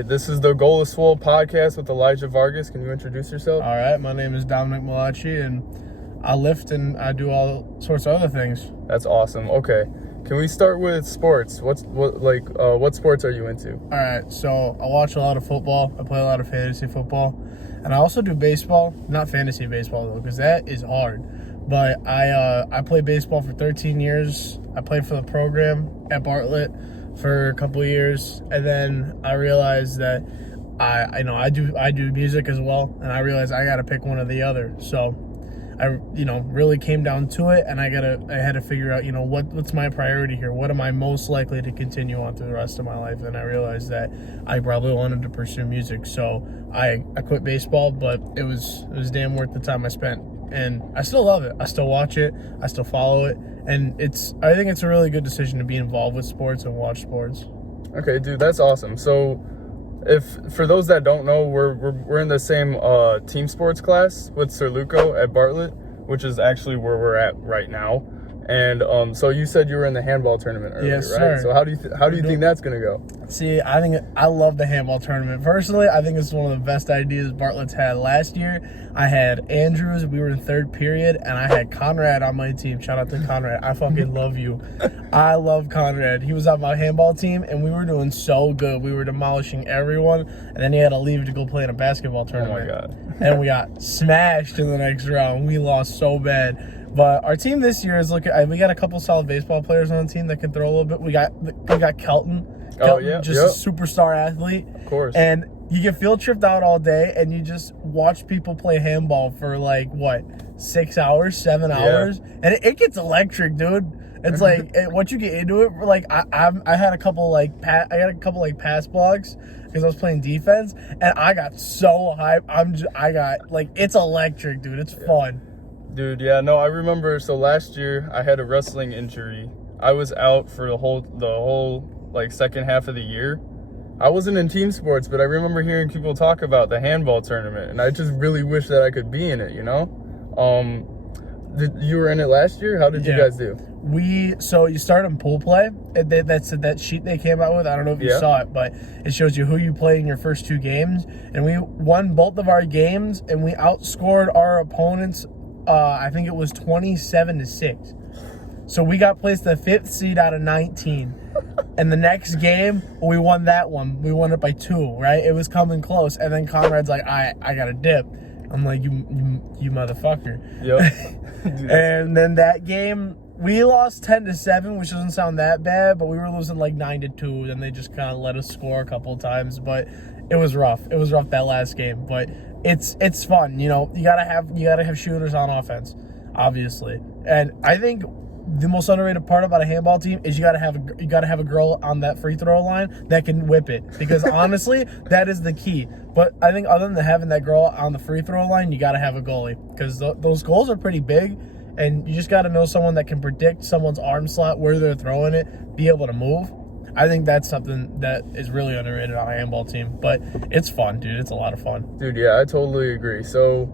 right, this is the Goal is Swole podcast with Elijah Vargas. Can you introduce yourself? All right, my name is Dominic Mellace, and I lift and I do all sorts of other things. That's awesome. Okay, can we start with sports? What sports are you into? All right, so I watch a lot of football. I play a lot of fantasy football, and I also do baseball. Not fantasy baseball though, because that is hard. But I played baseball for 13 years. I played for the program at Bartlett for a couple of years, and then I realized that I do music as well, and I realized I got to pick one or the other. So I really came down to it, and I had to figure out what's my priority here. What am I most likely to continue on through the rest of my life? And I realized that I probably wanted to pursue music. So I quit baseball, but it was damn worth the time I spent. And I still love it. I still watch it. I still follow it. And I think it's a really good decision to be involved with sports and watch sports. Okay, dude, that's awesome. So, for those that don't know, we're in the same team sports class with Sir Luco at Bartlett, which is actually where we're at right now. And so you said you were in the handball tournament earlier, yes, right? Sir. So how do you think that's gonna go? See, I love the handball tournament. Personally, I think it's one of the best ideas Bartlett's had. Last year, I had Andrews. We were in third period, and I had Conrad on my team. Shout out to Conrad. I fucking love you. I love Conrad. He was on my handball team, and we were doing so good. We were demolishing everyone, and then he had to leave to go play in a basketball tournament. Oh my god! And we got smashed in the next round. We lost so bad. But our team this year is looking. We got a couple solid baseball players on the team that can throw a little bit. We got Kelton. A superstar athlete. Of course. And you get field tripped out all day, and you just watch people play handball for 6 hours, 7 hours, and it gets electric, dude. It's like once you get into it, I had a couple pass blocks because I was playing defense, and I got so hyped. It's electric, dude. It's fun. Dude, yeah, no, I remember. So last year I had a wrestling injury. I was out for the whole second half of the year. I wasn't in team sports, but I remember hearing people talk about the handball tournament, and I just really wish that I could be in it. You were in it last year? How did you guys do? So you start in pool play. That's that sheet they came out with. I don't know if you saw it, but it shows you who you played in your first two games, and we won both of our games, and we outscored our opponents. I think it was 27-6. So we got placed the 5th seed out of 19. And the next game, we won that one. We won it by 2, right? It was coming close. And then Conrad's like, I got a dip. I'm like, you motherfucker. Yep. And then that game, we lost 10-7, which doesn't sound that bad, but we were losing 9-2. Then they just kind of let us score a couple of times. But it was rough. It was rough that last game. But it's fun. You gotta have shooters on offense, obviously. And I think the most underrated part about a handball team is you gotta have a girl on that free throw line that can whip it, because honestly that is the key. But I think other than having that girl on the free throw line, you gotta have a goalie, because those goals are pretty big, and you just gotta know someone that can predict someone's arm slot, where they're throwing it, be able to move. I think that's something that is really underrated on a handball team, but it's fun, dude. It's a lot of fun. Dude, yeah, I totally agree. So,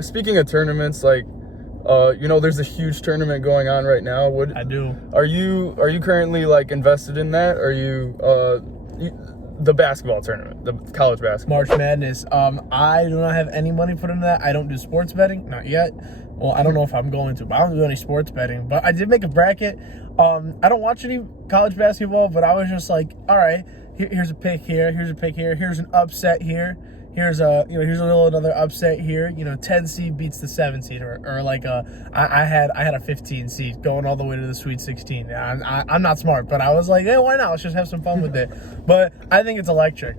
speaking of tournaments, there's a huge tournament going on right now. I do. Are you currently invested in that? Are you the basketball tournament, the college basketball? March Madness. I do not have any money put into that. I don't do sports betting, not yet. Well, I don't know if I'm going to, but I don't do any sports betting. But I did make a bracket. I don't watch any college basketball, but I was just like, all right, here's a pick here, here's a pick here, here's an upset here, here's another upset here. 10 seed beats the 7 seed, I had a 15 seed going all the way to the Sweet 16. I'm not smart, but I was like, hey, why not? Let's just have some fun with it. But I think it's electric.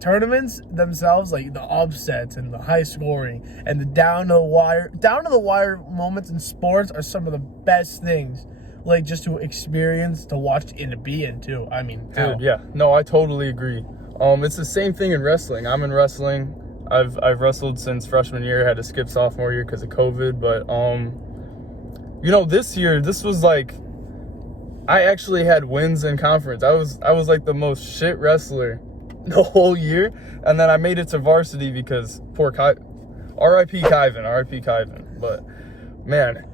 Tournaments themselves, the upsets and the high scoring and the down to the wire moments in sports are some of the best things. Just to experience, to watch, and to be in too. I mean, dude, yeah, no, I totally agree. It's the same thing in wrestling. I'm in wrestling. I've wrestled since freshman year. Had to skip sophomore year because of COVID. But this year, this was I actually had wins in conference. I was the most shit wrestler the whole year, and then I made it to varsity because poor R.I.P. Kyvan. But man,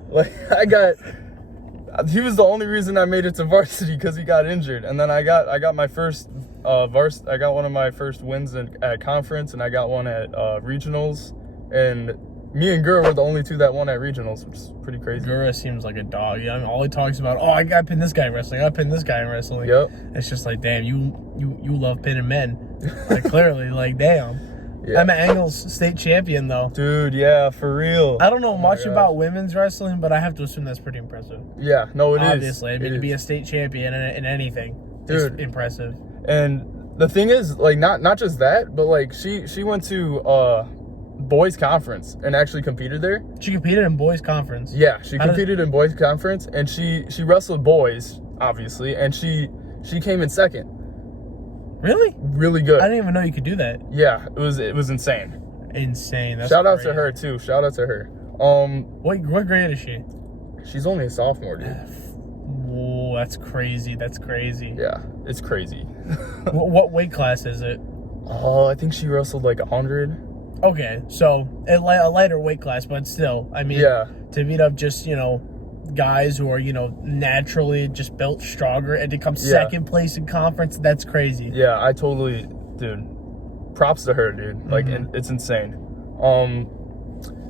he was the only reason I made it to varsity, because he got injured. And then I got my first I got one of my first wins at conference, and I got one at regionals. And me and Gura were the only two that won at regionals, which is pretty crazy. Gura seems like a dog. Yeah, I mean, all he talks about, I got to pin this guy in wrestling. I got to pin this guy in wrestling. Yep. It's just like, damn, you love pinning men. Like, clearly, like, damn. Yeah. I'm an Angles state champion, though. Dude, yeah, for real. I don't know much about women's wrestling, but I have to assume that's pretty impressive. Yeah, no, it is. Obviously, I mean, to be a state champion in anything is impressive. And the thing is, like, not just that, but like she went to boys conference and actually competed there. She competed in boys conference. Yeah, she competed in boys conference, and she wrestled boys, obviously, and she came in second. Really? Really good. I didn't even know you could do that. Yeah, it was insane. Insane. That's Shout out crazy. to her too. Shout out to her. What grade is she? She's only a sophomore, dude. Whoa, that's crazy. That's crazy. Yeah, it's crazy. What weight class is it? Oh, I think she wrestled like 100. Okay, so a lighter weight class, but still, I mean, Yeah. To beat up just, guys who are, naturally just built stronger and to come second place in conference, that's crazy. Yeah, dude, props to her, dude. Like, it's insane.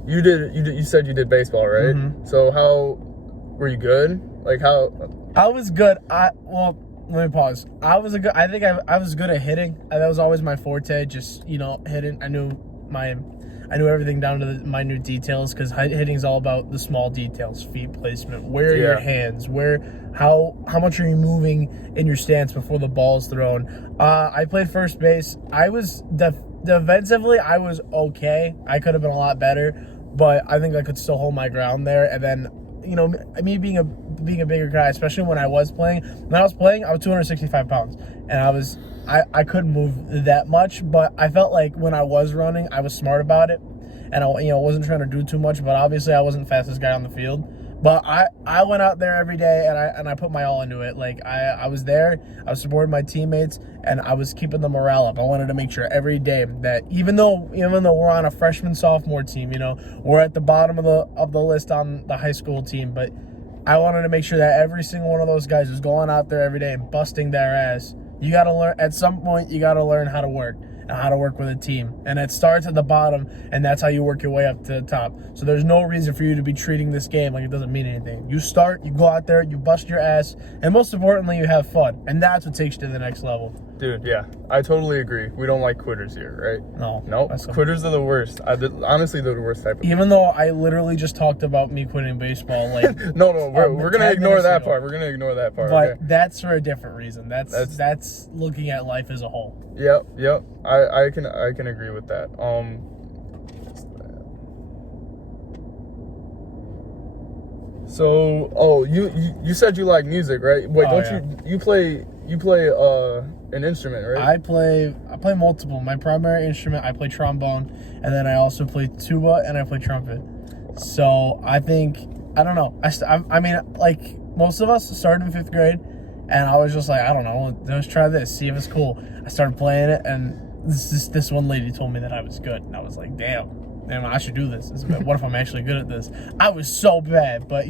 You said you did baseball, right? Mm-hmm. So were you good? Like how? I was good. Let me pause. I think I was good at hitting. That was always my forte. Just hitting. I knew everything down to the minute details because hitting is all about the small details: feet placement, where are your hands, how much are you moving in your stance before the ball's thrown. I played first base. I was defensively, I was okay. I could have been a lot better, but I think I could still hold my ground there. And then, me being a bigger guy, especially when I was playing. When I was playing, I was 265 pounds, and I couldn't move that much. But I felt like when I was running, I was smart about it, and I wasn't trying to do too much. But obviously, I wasn't the fastest guy on the field. But I went out there every day and I put my all into it. Like I was there, I was supporting my teammates, and I was keeping the morale up. I wanted to make sure every day that even though we're on a freshman sophomore team, we're at the bottom of the list on the high school team, but I wanted to make sure that every single one of those guys was going out there every day and busting their ass. You got to learn at some point. You got to learn how to work. And how to work with a team. And it starts at the bottom, and that's how you work your way up to the top. So there's no reason for you to be treating this game like it doesn't mean anything. You start, you go out there, you bust your ass, and most importantly, you have fun. And that's what takes you to the next level. Dude, yeah, I totally agree. We don't like quitters here, right? No. Quitters are the worst. Honestly, they're the worst type of Even though I literally just talked about me quitting baseball, like no, we're gonna ignore that part. We're gonna ignore that part. But okay? that's for a different reason. That's looking at life as a whole. Yep. I can agree with that. So, you said you like music, right? Wait, you play an instrument, right? I play multiple. My primary instrument, I play trombone, and then I also play tuba and I play trumpet. So I don't know. I mean, like most of us started in 5th grade, and I was just like, I don't know, let's try this, see if it's cool. I started playing it, and this one lady told me that I was good, and I was like, damn, I should do this. What if I'm actually good at this? I was so bad, but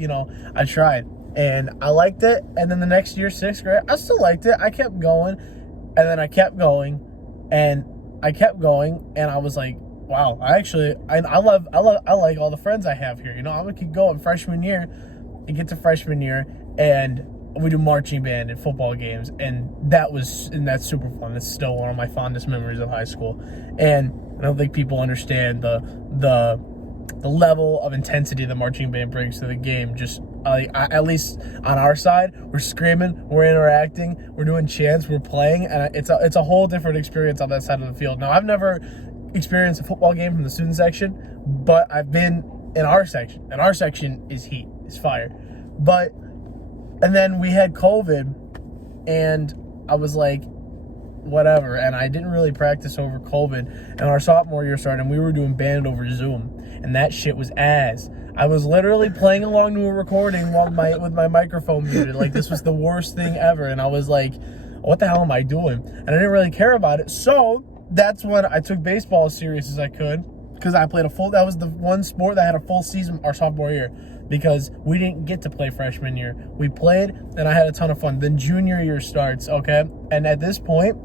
I tried, and I liked it. And then the next year, 6th grade, I still liked it. I kept going, and then I kept going, and I was like, wow, I like all the friends I have here. I'm gonna keep going. Freshman year, I get to freshman year, and we do marching band and football games, and that's super fun. It's still one of my fondest memories of high school, and I don't think people understand the level of intensity the marching band brings to the game. Just at least on our side, we're screaming, we're interacting, we're doing chants, we're playing, and it's a whole different experience on that side of the field. Now, I've never experienced a football game from the student section, but I've been in our section, and our section is heat, is fire. And then we had COVID, and I was like, whatever. And I didn't really practice over COVID. And our sophomore year started, and we were doing band over Zoom, and that shit was ass. I was literally playing along to a recording with my microphone muted. Like, this was the worst thing ever. And I was like, what the hell am I doing? And I didn't really care about it. So that's when I took baseball as serious as I could, because that was the one sport that had a full season our sophomore year, because we didn't get to play freshman year. We played, and I had a ton of fun. Then junior year starts, okay? And at this point,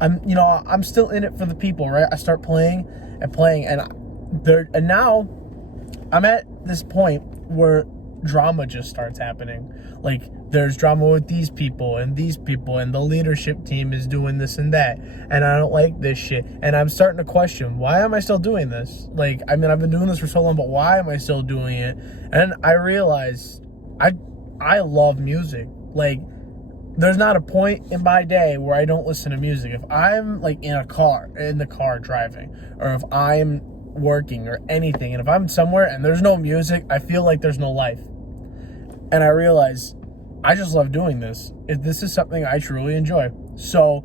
I'm still in it for the people, right? I start playing, and now I'm at this point where drama just starts happening. Like, there's drama with these people, and the leadership team is doing this and that, and I don't like this shit. And I'm starting to question, why am I still doing this? Like, I mean, I've been doing this for so long, but why am I still doing it? And I realized I love music. Like, there's not a point in my day where I don't listen to music. If I'm like in the car driving, or if I'm working or anything, and if I'm somewhere and there's no music, I feel like there's no life. And I realize I just love doing this. This is something I truly enjoy. So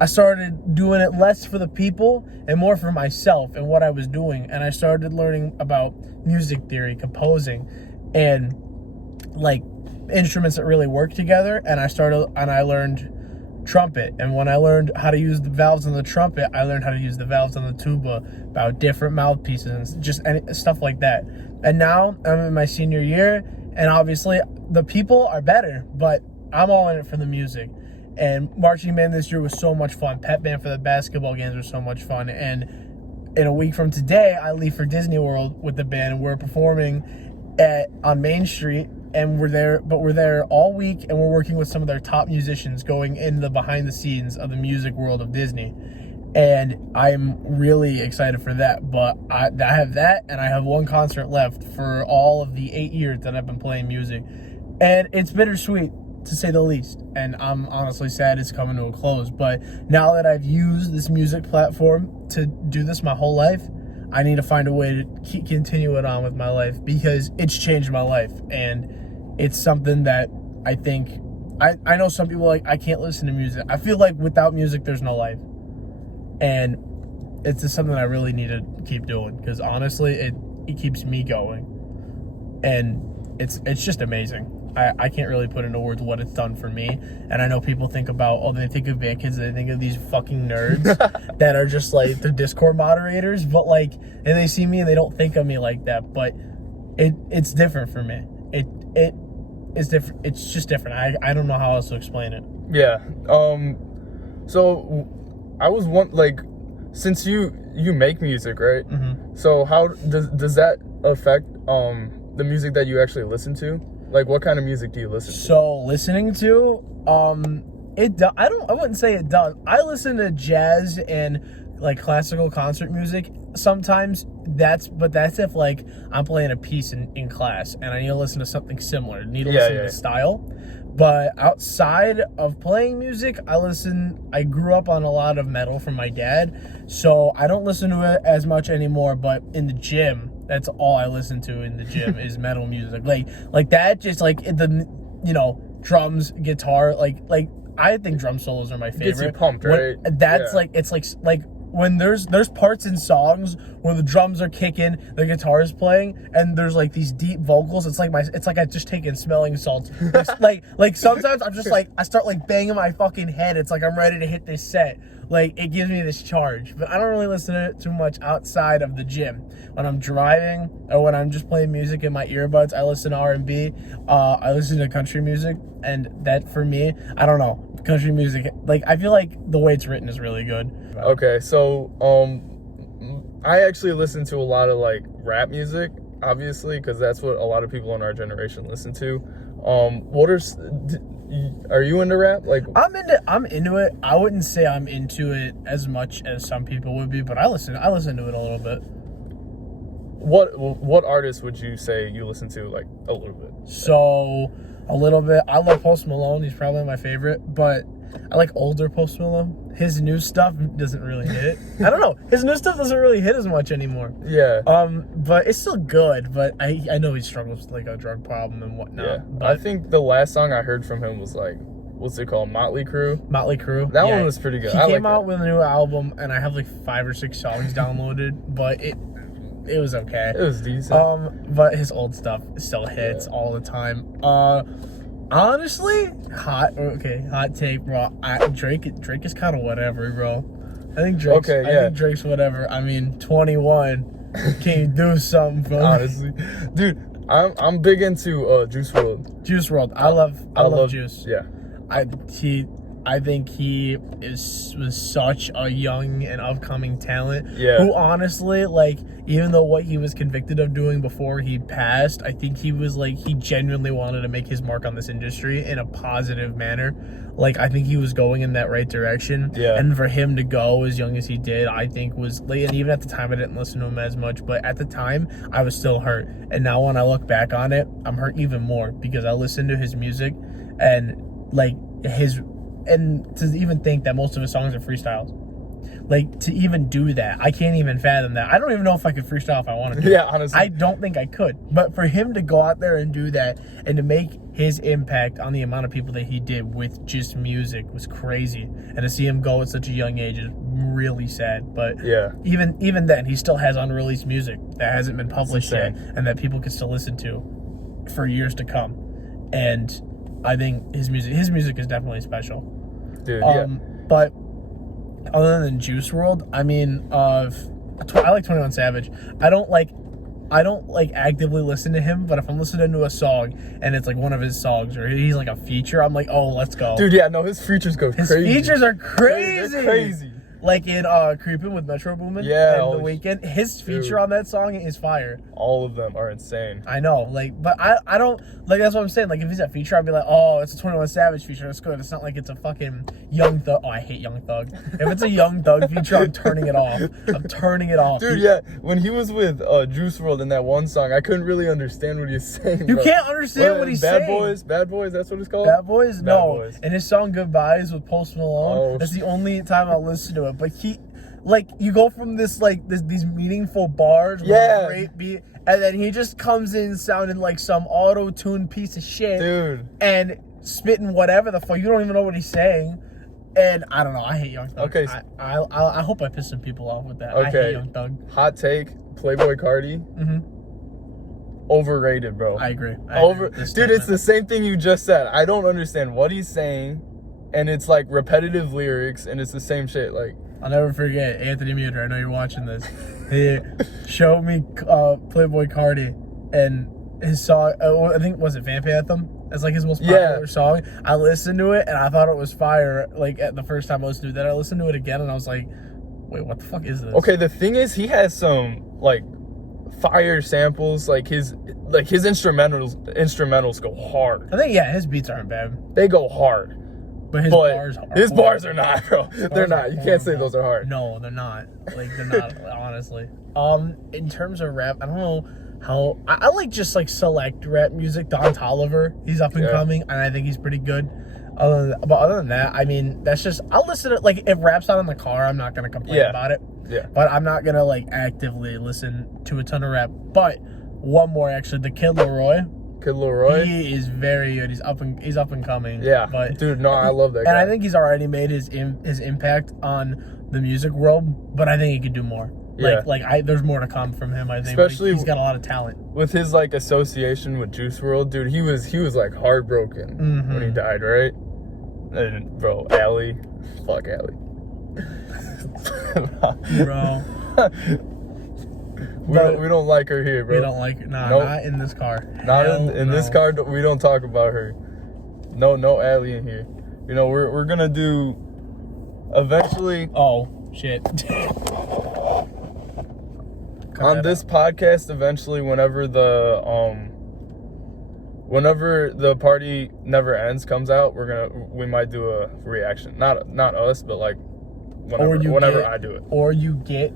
I started doing it less for the people and more for myself and what I was doing. And I started learning about music theory, composing, and like instruments that really work together. And I learned trumpet. And when I learned how to use the valves on the trumpet, I learned how to use the valves on the tuba, about different mouthpieces and just stuff like that. And now I'm in my senior year, and obviously the people are better, but I'm all in it for the music. And marching band this year was so much fun. Pep band for the basketball games were so much fun. And in a week from today, I leave for Disney World with the band, and we're performing on Main Street. And we're there all week, and we're working with some of their top musicians, going into the behind the scenes of the music world of Disney. And I'm really excited for that. But I have that, and I have one concert left for all of the 8 years that I've been playing music. And it's bittersweet, to say the least. And I'm honestly sad it's coming to a close. But now that I've used this music platform to do this my whole life, I need to find a way to continue it on with my life, because it's changed my life. And it's something that I think, I know some people are like, I can't listen to music. I feel like without music, there's no life. And it's just something I really need to keep doing, because honestly, it keeps me going. And it's just amazing. I can't really put into words what it's done for me. And I know people think about, they think of band kids, they think of these fucking nerds that are just like the Discord moderators, but like, and they see me and they don't think of me like that. But it's different for me. It's different. It's just different. I don't know how else to explain it. Yeah. So I was since you make music, right? Mm-hmm. So how does that affect the music that you actually listen to? Like, what kind of music do you listen to? So listening to I wouldn't say it does. I listen to jazz and like classical concert music sometimes. That's if like I'm playing a piece in class and I need to listen to something similar. I need to listen to the style. But outside of playing music, I grew up on a lot of metal from my dad, so I don't listen to it as much anymore. But in the gym, that's all I listen to in the gym is metal music. Like that, just like the drums, guitar, like I think drum solos are my favorite. Gets you pumped, right? That's like, it's like when there's parts in songs where the drums are kicking, the guitar is playing, and there's like these deep vocals. It's like I just taken smelling salts. like sometimes I'm just like, I start like banging my fucking head. It's like I'm ready to hit this set. Like, it gives me this charge. But I don't really listen to it too much outside of the gym. When I'm driving or when I'm just playing music in my earbuds, I listen to R&B. I listen to country music, and that for me, I don't know, country music, like, I feel like the way it's written is really good. Okay, so I actually listen to a lot of like rap music, obviously, because that's what a lot of people in our generation listen to. Are you into rap? Like, I'm into it. I wouldn't say I'm into it as much as some people would be, but I listen to it a little bit. What artists would you say you listen to, like, a little bit? So, a little bit. I love Post Malone. He's probably my favorite, but I like older Post Malone. His new stuff doesn't really hit. I don't know. His new stuff doesn't really hit as much anymore. Yeah. But it's still good. But I know he struggles with like a drug problem and whatnot. Yeah. But I think the last song I heard from him was like, what's it called? Motley Crue. Motley Crue. That one was pretty good. He came out with a new album, and I have like 5 or 6 songs downloaded, but it was okay. It was decent. But his old stuff still hits all the time. Honestly, hot take, bro. Drake is kind of whatever, bro. I think Drake's whatever. I mean, 21. Can you do something for me? Honestly, dude, I'm big into Juice WRLD. Juice WRLD. I love Juice. Yeah. I think he was such a young and upcoming talent. Yeah. Who honestly, like, even though what he was convicted of doing before he passed, I think he was like, he genuinely wanted to make his mark on this industry in a positive manner. Like, I think he was going in that right direction. Yeah. And for him to go as young as he did, I think was, like, and even at the time I didn't listen to him as much, but at the time I was still hurt. And now when I look back on it, I'm hurt even more because I listened to his music and like and to even think that most of his songs are freestyles. Like, to even do that, I can't even fathom that. I don't even know if I could freestyle if I wanted to. Yeah, honestly. I don't think I could. But for him to go out there and do that and to make his impact on the amount of people that he did with just music was crazy. And to see him go at such a young age is really sad. But yeah, even then, he still has unreleased music that hasn't been published yet insane. and that people can still listen to for years to come. And I think his music is definitely special. Dude, yeah. But other than Juice WRLD, I mean, I like 21 Savage. I don't like actively listen to him, but if I'm listening to a song and it's like one of his songs or he's like a feature, I'm like, oh, let's go. Dude, yeah, no, his features go His crazy. features are crazy. They're crazy. Like in Creepin' with Metro Boomin and The Weeknd, his feature on that song is fire. All of them are insane. I know, like, but I don't, like, that's what I'm saying. Like, if he's a feature, I'd be like, oh, it's a 21 Savage feature, that's good. It's not like it's a fucking Young Thug. Oh, I hate Young Thug. If it's a Young Thug feature, I'm turning it off. I'm turning it off. Dude, yeah, when he was with Juice WRLD in that one song, I couldn't really understand what he was saying. You bro. can't understand what he's saying. Bad Boys, that's what it's called? Bad Boys? Bad No. Boys. And his song Goodbyes with Post Malone, Oh, that's the only time I'll listen to it. But like, you go from these meaningful bars with Yeah. a great beat, and then he just comes in sounding like some auto-tuned piece of shit. Dude. And spitting whatever the fuck. You don't even know what he's saying. And I don't know. I hate Young Thug. Okay. I hope I piss some people off with that. Okay. I hate Young Thug. Hot take, Playboy Cardi. Overrated, bro. I agree. Dude, it's the same thing you just said. I don't understand what he's saying, and it's like repetitive lyrics, and it's the same shit. Like, I'll never forget Anthony Muter. I know you're watching this. He showed me Playboy Cardi and his song. I think was it Vamp Anthem? It's like his most popular song. I listened to it and I thought it was fire. Like at the first time I listened to that, I listened to it again and I was like, "Wait, what the fuck is this?" Okay, the thing is, he has some like fire samples. Like his instrumentals go hard. I think his beats aren't bad. They go hard. But his bars are not, bro. They're not. You can't say those are hard. No, they're not. Like, they're not, honestly. In terms of rap, I don't know how... I like just, like, select rap music. Don Toliver, he's up and coming, and I think he's pretty good. But other than that, I mean, that's just... I'll listen to... Like, if rap's out in the car, I'm not going to complain about it. Yeah. But I'm not going to, like, actively listen to a ton of rap. But one more, actually. The Kid Laroi. Kid Laroi? He is very good. He's up and coming. Yeah, but dude, no, I love that guy. And I think he's already made his impact on the music world, but I think he could do more. Yeah. There's more to come from him, I think. Especially he's got a lot of talent. With his, like, association with Juice WRLD, dude, he was like, heartbroken when he died, right? And, bro, Allie. Fuck Allie. Bro. We don't like her here, bro. We don't like her. Nah, nope. Not in this car. Not in this car. We don't talk about her. No Allie in here. You know, we're gonna do eventually. Oh shit. On this podcast, eventually, whenever the Party Never Ends comes out, we might do a reaction. Not us, but like whenever I do it. Or you get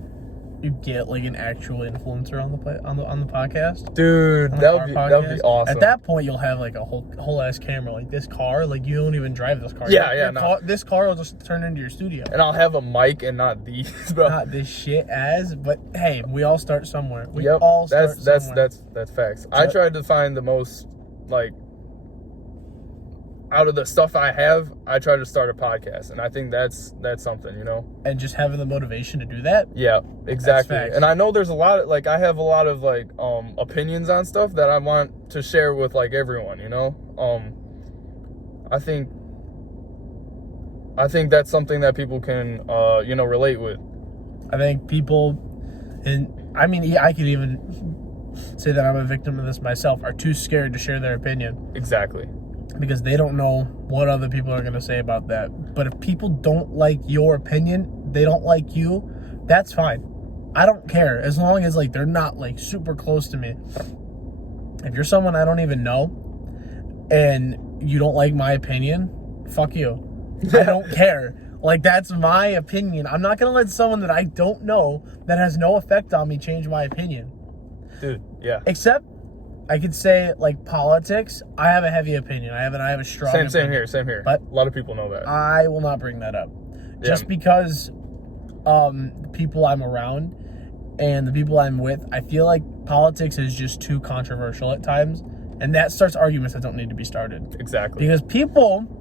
like an actual influencer on the podcast. Dude, that would be awesome. At that point, you'll have like a whole ass camera. Like this car, like you don't even drive this car. This car will just turn into your studio. And I'll have a mic and not these, bro. Not this shit but hey, we all start somewhere. That's facts. I tried to find the most, like, out of the stuff I have, I try to start a podcast, and I think that's something, you know. And just having the motivation to do that. Yeah, exactly. And I know there's a lot of, like, I have a lot of like opinions on stuff that I want to share with like everyone, you know. I think that's something that people can relate with. I think people, and I mean, I could even say that I'm a victim of this myself, are too scared to share their opinion. Exactly. because they don't know what other people are going to say about that. But if people don't like your opinion, they don't like you, that's fine. I don't care, as long as like they're not like super close to me. If you're someone I don't even know and you don't like my opinion, fuck you. I don't care. Like, that's my opinion. I'm not going to let someone that I don't know, that has no effect on me, change my opinion. Dude, yeah. Except, I could say, like, politics, I have a heavy opinion. I have a strong opinion. Same here. But a lot of people know that. I will not bring that up. Yeah. Just because the people I'm around and the people I'm with, I feel like politics is just too controversial at times. And that starts arguments that don't need to be started. Exactly. Because people...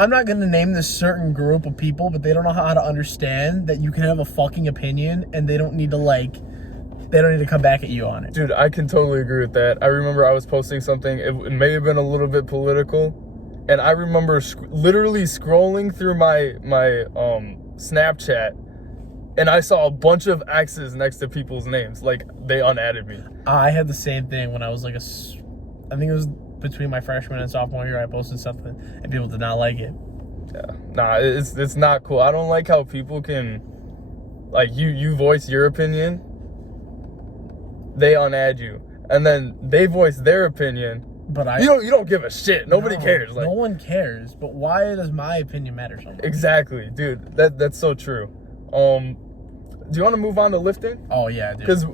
I'm not going to name this certain group of people, but they don't know how to understand that you can have a fucking opinion and they don't need to come back at you on it. Dude, I can totally agree with that. I remember I was posting something, it may have been a little bit political, and I remember literally scrolling through my Snapchat, and I saw a bunch of X's next to people's names, like they unadded me. I had the same thing when I was like I think it was between my freshman and sophomore year. I posted something and people did not like it. Yeah, nah, it's not cool. I don't like how people can, like, you voice your opinion, they unadd you, and then they voice their opinion, but you don't give a shit. Nobody cares. Like, no one cares. But why does my opinion matter so much? Exactly, dude. That's so true. Do you want to move on to lifting? Oh yeah, dude. Because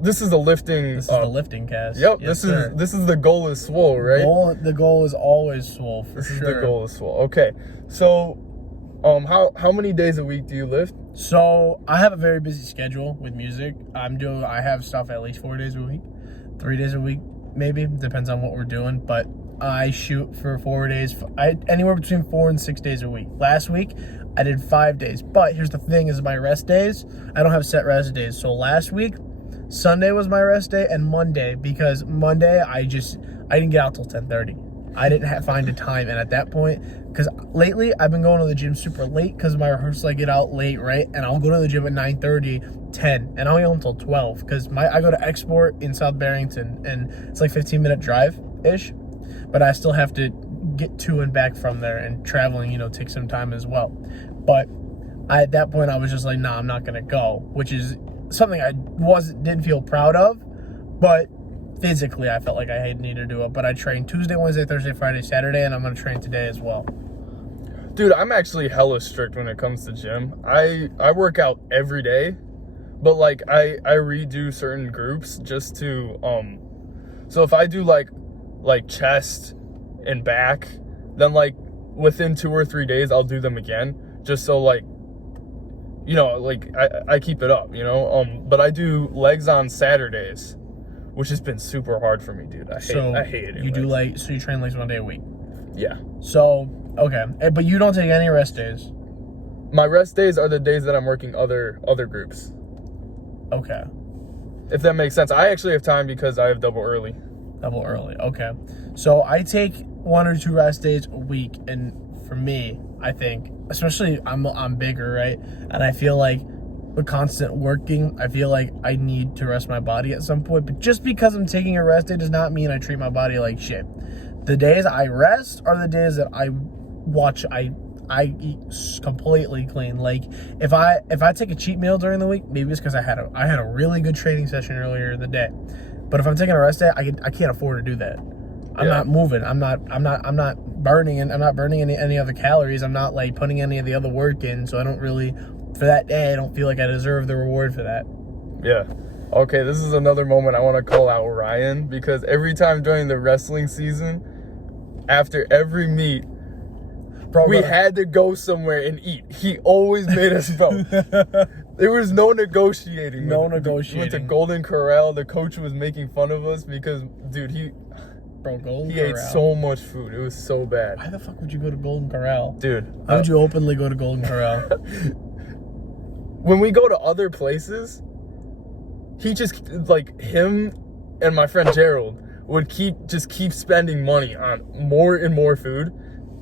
this is the lifting. This is the lifting cast. Yep. Yes, this is the goal is swole, right? The goal is always swole, for this sure. This is the goal is swole. Okay. So, how many days a week do you lift? So I have a very busy schedule with music. I have stuff at least 4 days a week, 3 days a week, maybe, depends on what we're doing. But I shoot for 4 days. Anywhere between 4 and 6 days a week. Last week I did 5 days. But here's the thing: is my rest days. I don't have set rest days. So last week, Sunday was my rest day, and Monday, because Monday I didn't get out till 10:30. I didn't find a time, and at that point, because lately I've been going to the gym super late because my rehearsal, I get out late, right? And I'll go to the gym at 9:30, 10, and I'll get home till 12 because I go to Export in South Barrington, and it's like 15-minute drive-ish, but I still have to get to and back from there, and traveling, takes some time as well. But at that point, I was just like, nah, I'm not going to go, which is something I didn't feel proud of, but physically I felt like I needed to do it. But I trained Tuesday, Wednesday, Thursday, Friday, Saturday, and I'm going to train today as well. Dude, I'm actually hella strict when it comes to gym. I work out every day, but like I redo certain groups just to so if I do like chest and back, then like within 2 or 3 days I'll do them again, just so like I keep it up, but I do legs on Saturdays, which has been super hard for me, dude. I hate it. So you train legs 1 day a week? Yeah. So, okay. But you don't take any rest days? My rest days are the days that I'm working other groups. Okay. If that makes sense. I actually have time because I have double early. Double early, okay. So I take 1 or 2 rest days a week, and for me, I think, especially I'm bigger, right? And I feel like with constant working, I feel like I need to rest my body at some point. But just because I'm taking a rest day does not mean I treat my body like shit. The days I rest are the days that I eat completely clean. Like if I take a cheat meal during the week, maybe it's because I had a really good training session earlier in the day. But if I'm taking a rest day, I can't afford to do that. I'm not moving. I'm not burning any other calories. I'm not like putting any of the other work in. So I don't really, for that day, I don't feel like I deserve the reward for that. Yeah. Okay, this is another moment I want to call out Ryan, because every time during the wrestling season, after every meet, we had to go somewhere and eat. He always made us go. There was no negotiating. No negotiating. We went to Golden Corral. The coach was making fun of us because, dude, he ate so much food. It was so bad. Why the fuck would you go to Golden Corral? Dude. Why would you openly go to Golden Corral? When we go to other places, he just, like, him and my friend Gerald would keep spending money on more and more food.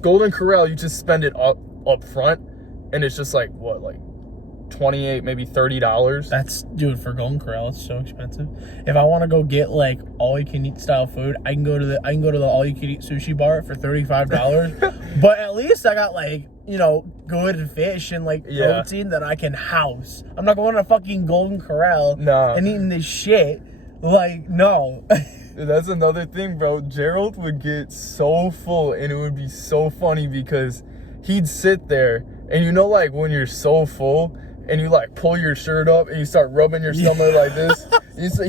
Golden Corral, you just spend it up front, and it's just like, what, like $28, maybe $30. That's, dude, for Golden Corral, it's so expensive. If I want to go get like all you can eat style food, I can go to the all you can eat sushi bar for $35. But at least I got like, you know, good fish and like protein that I can house. I'm not going to fucking Golden Corral and eating this shit. Like, no. That's another thing, bro. Gerald would get so full, and it would be so funny because he'd sit there, and you know, like when you're so full and you like pull your shirt up and you start rubbing your stomach like this.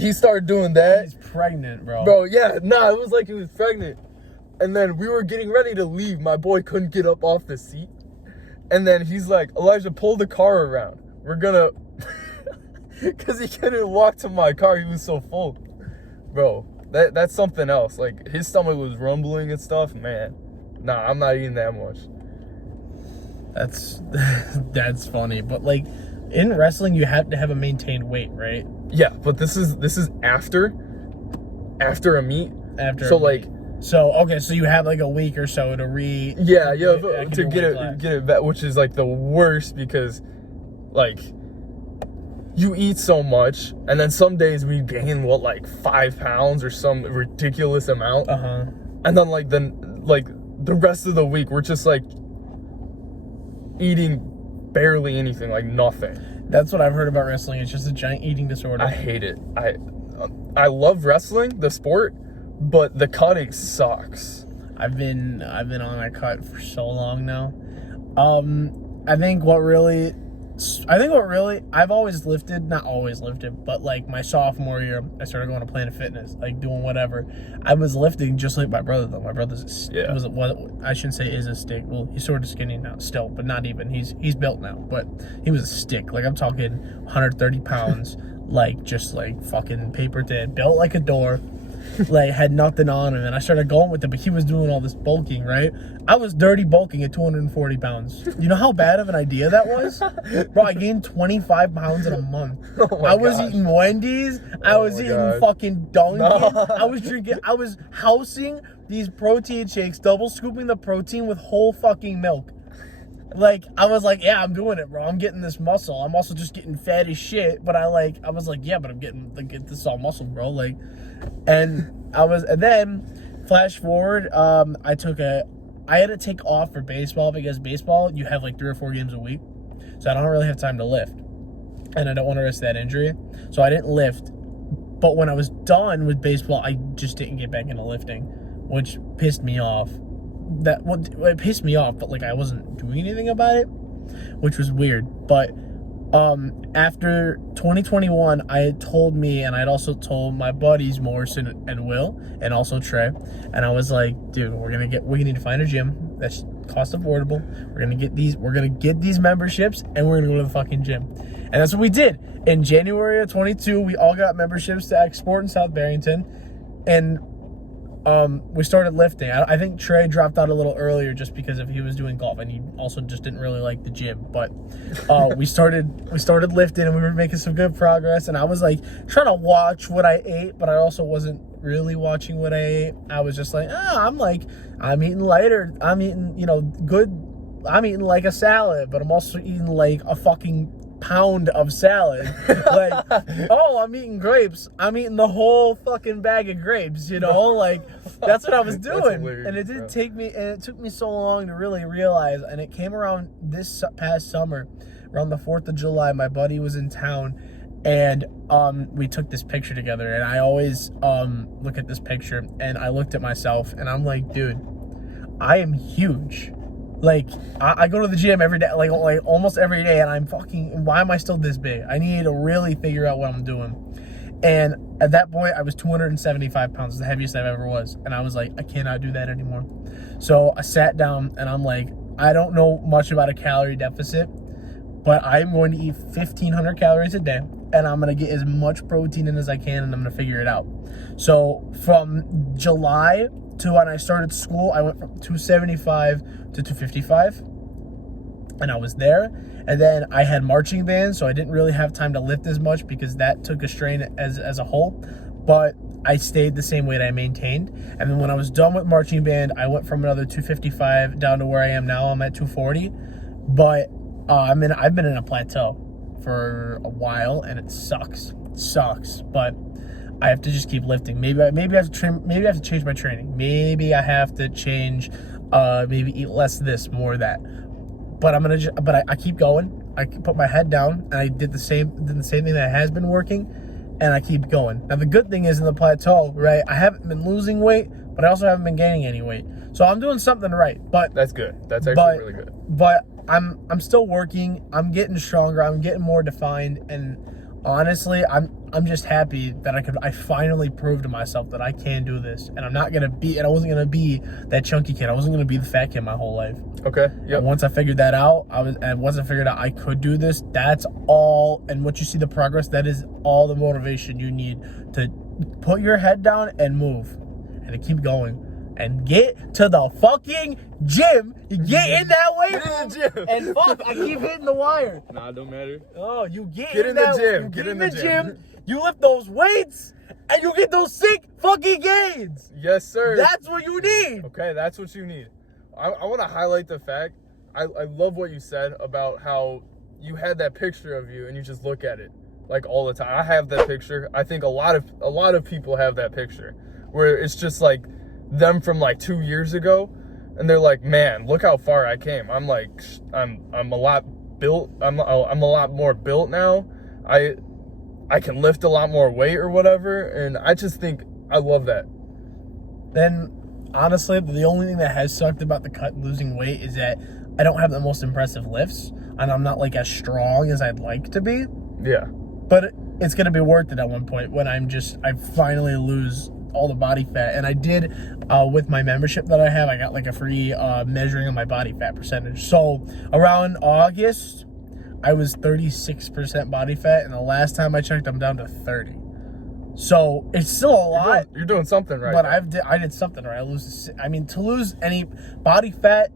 He started doing that. He's pregnant, bro. Bro, yeah, it was like he was pregnant. And then we were getting ready to leave. My boy couldn't get up off the seat. And then he's like, Elijah, pull the car around. We're gonna, because he couldn't walk to my car. He was so full. Bro, that's something else. Like, his stomach was rumbling and stuff. Man, nah, I'm not eating that much. That's funny. But like, in wrestling, you have to have a maintained weight, right? Yeah, but this is after a meet. So you have like a week or so to get it back, which is like the worst because like you eat so much and then some days we gain like 5 pounds or some ridiculous amount. And then like the rest of the week we're just like eating barely anything, like nothing. That's what I've heard about wrestling. It's just a giant eating disorder. I hate it. I love wrestling, the sport, but the cutting sucks. I've been on a cut for so long now. I think what really I've always lifted, not always lifted, but like my sophomore year, I started going to Planet Fitness, like doing whatever. I was lifting just like my brother though. My brother's I shouldn't say is a stick. Well, he's sort of skinny now still, but not even. He's built now, but he was a stick. Like I'm talking 130 pounds, like just like fucking paper thin, built like a door. Like had nothing on him, and I started going with him, but he was doing all this bulking, right? I was dirty bulking at 240 pounds. You know how bad of an idea that was? Bro, I gained 25 pounds in a month. I was eating Wendy's. I was eating fucking Dunkin'. I was housing these protein shakes, double scooping the protein with whole fucking milk. Like, I was like, yeah, I'm doing it, bro. I'm getting this muscle. I'm also just getting fat as shit, but I was like, yeah, but I'm getting this all muscle, bro. Like, and then flash forward, I had to take off for baseball because baseball, you have like 3 or 4 games a week. So I don't really have time to lift. And I don't want to risk that injury. So I didn't lift. But when I was done with baseball, I just didn't get back into lifting, which pissed me off. It pissed me off, but like I wasn't doing anything about it, which was weird. But after 2021, I had told me, and I'd also told my buddies Morrison and Will, and also Trey, and I was like, dude, we need to find a gym that's cost affordable. We're gonna get these memberships, and we're gonna go to the fucking gym. And that's what we did. In January of 22, we all got memberships to Export in South Barrington, and we started lifting. I think Trey dropped out a little earlier just because he was doing golf, and he also just didn't really like the gym. But we started lifting, and we were making some good progress. And I was like trying to watch what I ate, but I also wasn't really watching what I ate. I was just like, I'm eating lighter. I'm eating, good. I'm eating like a salad, but I'm also eating like a fucking pound of salad. Like, I'm eating grapes. I'm eating the whole fucking bag of grapes, like that's what I was doing. And it took me so long to really realize, and it came around this past summer, around the 4th of July. My buddy was in town, and we took this picture together, and I always look at this picture, and I looked at myself, and I'm like, dude, I am huge. Like, I go to the gym every day, like almost every day, and why am I still this big? I need to really figure out what I'm doing. And at that point, I was 275 pounds, the heaviest I've ever was. And I was like, I cannot do that anymore. So I sat down, and I'm like, I don't know much about a calorie deficit, but I'm going to eat 1,500 calories a day, and I'm going to get as much protein in as I can, and I'm going to figure it out. So from July to when I started school, I went from 275 to 255, and I was there. And then I had marching band, so I didn't really have time to lift as much because that took a strain as a whole, but I stayed the same weight I maintained. And then when I was done with marching band, I went from another 255 down to where I am now. I'm at 240, but I've been in a plateau for a while, and it sucks. It sucks, but I have to just keep lifting. Maybe I have to train. Maybe I have to change my training. Maybe I have to change. Maybe eat less of this, more of that. But I keep going. I put my head down, and I did the same thing that has been working, and I keep going. Now the good thing is in the plateau, right? I haven't been losing weight, but I also haven't been gaining any weight. So I'm doing something right. But that's good. That's actually really good. But I'm still working. I'm getting stronger. I'm getting more defined, and honestly, I'm just happy that I finally proved to myself that I can do this, and I wasn't gonna be that chunky kid. I wasn't gonna be the fat kid my whole life. Okay. Yep. And once I figured that out, once I figured out I could do this, that's all. And once you see the progress, that is all the motivation you need to put your head down and move, and to keep going. And get to the fucking gym. You get in that weight room. And fuck, I keep hitting the wire. Nah, it don't matter. Oh, you get in the gym. Get in the gym. You lift those weights, and you get those sick fucking gains. Yes, sir. That's what you need. Okay, that's what you need. I want to highlight the fact, I love what you said about how you had that picture of you, and you just look at it like all the time. I have that picture. I think a lot of people have that picture where it's just like them from like 2 years ago, and they're like, man, look how far I came. I'm like, I'm a lot built. I'm a lot more built now. I can lift a lot more weight or whatever, and I just think I love that. Then honestly, the only thing that has sucked about losing weight is that I don't have the most impressive lifts, and I'm not like as strong as I'd like to be. Yeah. But it's gonna be worth it at one point when I finally lose all the body fat. And I did with my membership that I have, I got like a free measuring of my body fat percentage. So around August, I was 36% body fat, and the last time I checked, I'm down to 30. So it's still a lot. You're doing something right. But I did something right. To lose any body fat,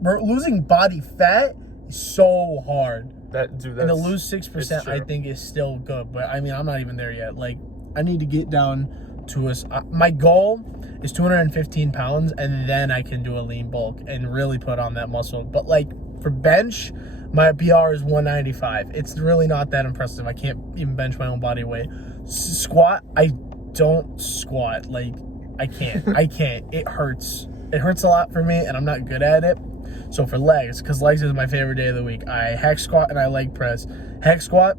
losing body fat is so hard. And to lose 6%, I think is still good. But I mean, I'm not even there yet. Like, I need to get down to my goal is 215 pounds, and then I can do a lean bulk and really put on that muscle. But like for bench, my PR is 195. It's really not that impressive. I can't even bench my own body weight. Squat, I don't squat. Like, I can't. It hurts. It hurts a lot for me, and I'm not good at it. So for legs, because legs is my favorite day of the week, I hack squat and I leg press. Hack squat,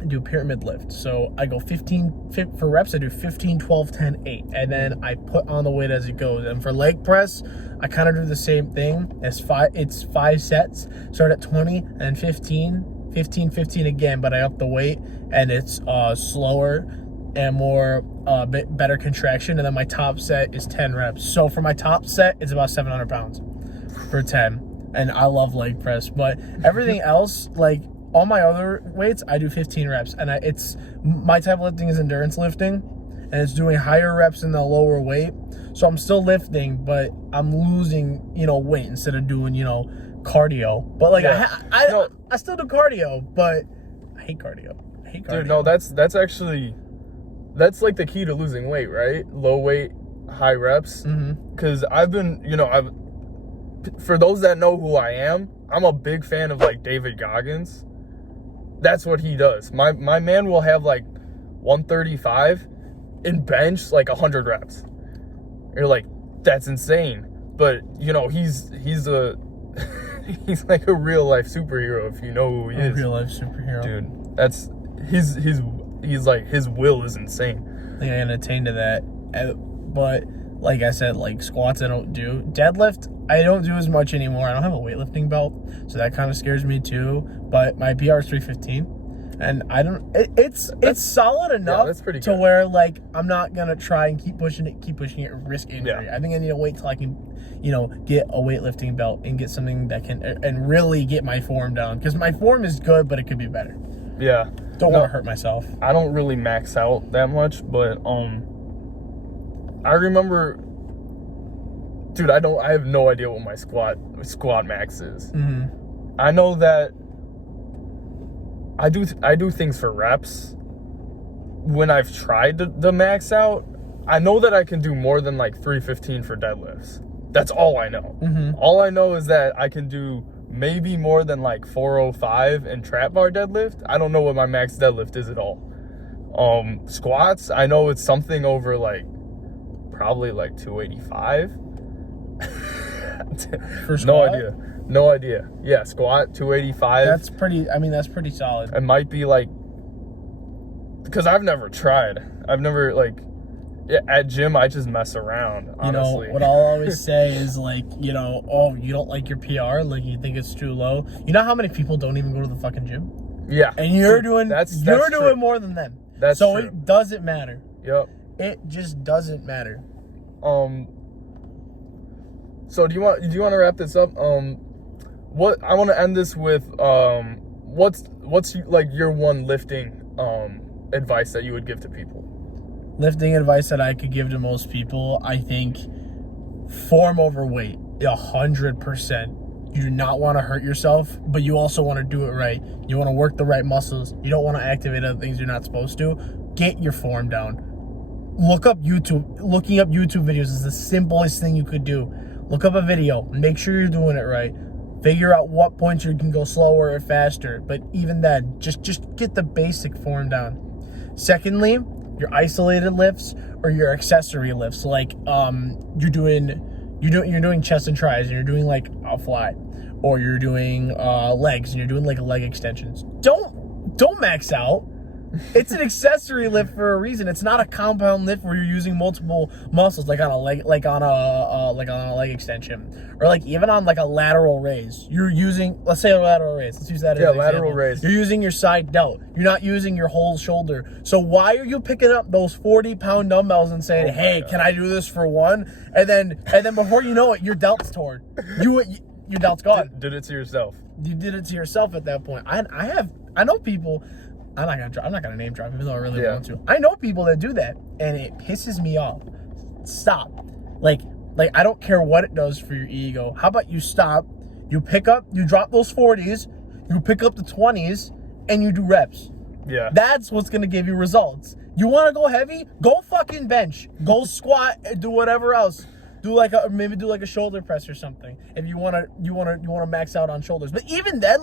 I do pyramid lift. So I go 15 for reps, I do 15, 12, 10, 8. And then I put on the weight as it goes. And for leg press, I kind of do the same thing. It's 5 sets. Start at 20 and then 15, 15, 15 again, but I up the weight, and it's slower and more better contraction. And then my top set is 10 reps. So for my top set, it's about 700 pounds for 10. And I love leg press, but everything else, like all my other weights, I do 15 reps. And it's my type of lifting is endurance lifting, and it's doing higher reps in the lower weight. So I'm still lifting, but I'm losing, weight instead of doing, cardio. But like, yeah. I still do cardio, but I hate cardio. Dude, no, that's like the key to losing weight, right? Low weight, high reps. Because I've been, for those that know who I am, I'm a big fan of like David Goggins. That's what he does. My man will have like 135 and bench like 100 reps. You're like, that's insane. But he's he's like a real life superhero, if you know who he is. A real life superhero. Dude, that's he's like, his will is insane. I think I can attain to that. But like I said, like squats I don't do. Deadlift, I don't do as much anymore. I don't have a weightlifting belt, so that kind of scares me too. But my PR is 315, and it's solid enough that's pretty to good. Where like I'm not gonna try and keep pushing it, risk injury. Yeah. I think I need to wait till I can, get a weightlifting belt and get something that can and really get my form down, because my form is good, but it could be better. Yeah. Don't want to hurt myself. I don't really max out that much, but I remember, dude, I have no idea what my squat max is. I know that I do things for reps. When I've tried the max out, I know that I can do more than like 315 for deadlifts. That's all I know. All I know is that I can do maybe more than like 405 in trap bar deadlift. I don't know what my max deadlift is at all. Squats, I know it's something over like probably like 285. For squat? No idea. Yeah, squat 285. That's pretty solid. It might be like, because I've never tried. I've never like, at gym I just mess around, honestly. You know, what I'll always say is like, you know, oh, you don't like your PR, like you think it's too low. You know how many people don't even go to the fucking gym? Yeah. And you're doing true. more than them. That's so true. It doesn't matter. Yep. It just doesn't matter. So do you want to wrap this up? What I want to end this with, what's like your one lifting advice that you would give to people? Lifting advice that I could give to most people, I think, form over weight, 100%. You do not want to hurt yourself, but you also want to do it right. You want to work the right muscles. You don't want to activate other things you're not supposed to. Get your form down. Look up YouTube. Looking up YouTube videos is the simplest thing you could do. Look up a video. Make sure you're doing it right. Figure out what points you can go slower or faster. But even then, just get the basic form down. Secondly, your isolated lifts or your accessory lifts, like you're doing chest and tries, and you're doing like a fly, or you're doing legs, and you're doing like leg extensions. Don't max out. It's an accessory lift for a reason. It's not a compound lift where you're using multiple muscles, like on a leg extension, or like even on like a lateral raise. You're using, let's say a lateral raise. Let's use that as an lateral example. raise. You're using your side delt. You're not using your whole shoulder. So why are you picking up those 40-pound dumbbells and saying, "Hey, can I do this for one?" And then before you know it, your delt's torn. Your delt's gone. Did it to yourself. You did it to yourself at that point. I know people. I'm not gonna name drop, even though I really want to. I know people that do that, and it pisses me off. Stop. Like I don't care what it does for your ego. How about you stop? You drop those 40s, you pick up the 20s, and you do reps. Yeah. That's what's gonna give you results. You want to go heavy? Go fucking bench. Go squat. Do whatever else. Maybe do like a shoulder press or something. If you wanna max out on shoulders. But even then,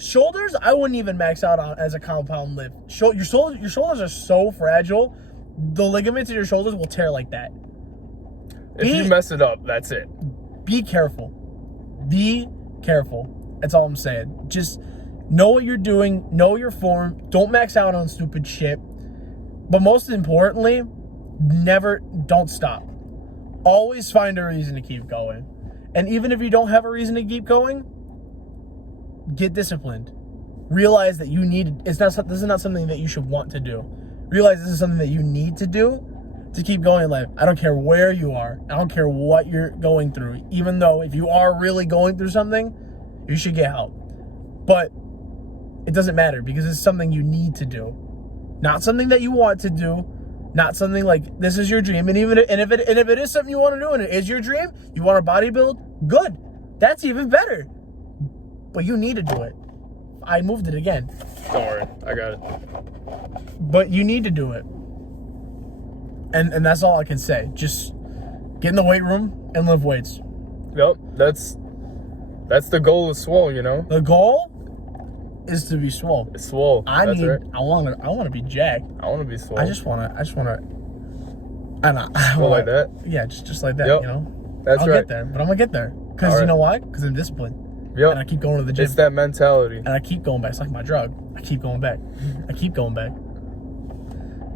shoulders, I wouldn't even max out on as a compound lift. Your shoulders are so fragile. The ligaments in your shoulders will tear like that. If you mess it up, that's it. Be careful. Be careful. That's all I'm saying. Just know what you're doing. Know your form. Don't max out on stupid shit. But most importantly, don't stop. Always find a reason to keep going. And even if you don't have a reason to keep going, get disciplined. Realize that this is not something that you should want to do. Realize this is something that you need to do to keep going in life. I don't care where you are. I don't care what you're going through. Even though if you are really going through something, you should get help. But it doesn't matter because it's something you need to do. Not something that you want to do. Not something like this is your dream. And if it is something you want to do and it is your dream, you want to bodybuild, good. That's even better. But you need to do it. I moved it again. Don't worry, I got it. But you need to do it. And that's all I can say. Just get in the weight room and lift weights. Yep, that's the goal of swole, you know? The goal is to be swole. It's swole. I want to be jacked. I want to be swole. I just want to I don't know. Go like that? Yeah, just like that, yep. you know? That's I'll right. get there, but I'm going to get there. Because you know why? Because I'm disciplined. Yep. And I keep going to the gym. It's that mentality. And I keep going back. It's like my drug. I keep going back. I keep going back.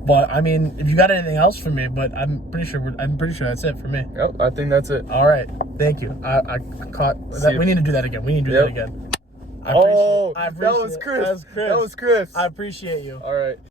But I mean, if you got anything else for me, but I'm pretty sure that's it for me. Yep, I think that's it. All right. Thank you. I caught that. We need to do that again. That again. That was Chris. That was Chris. I appreciate you. All right.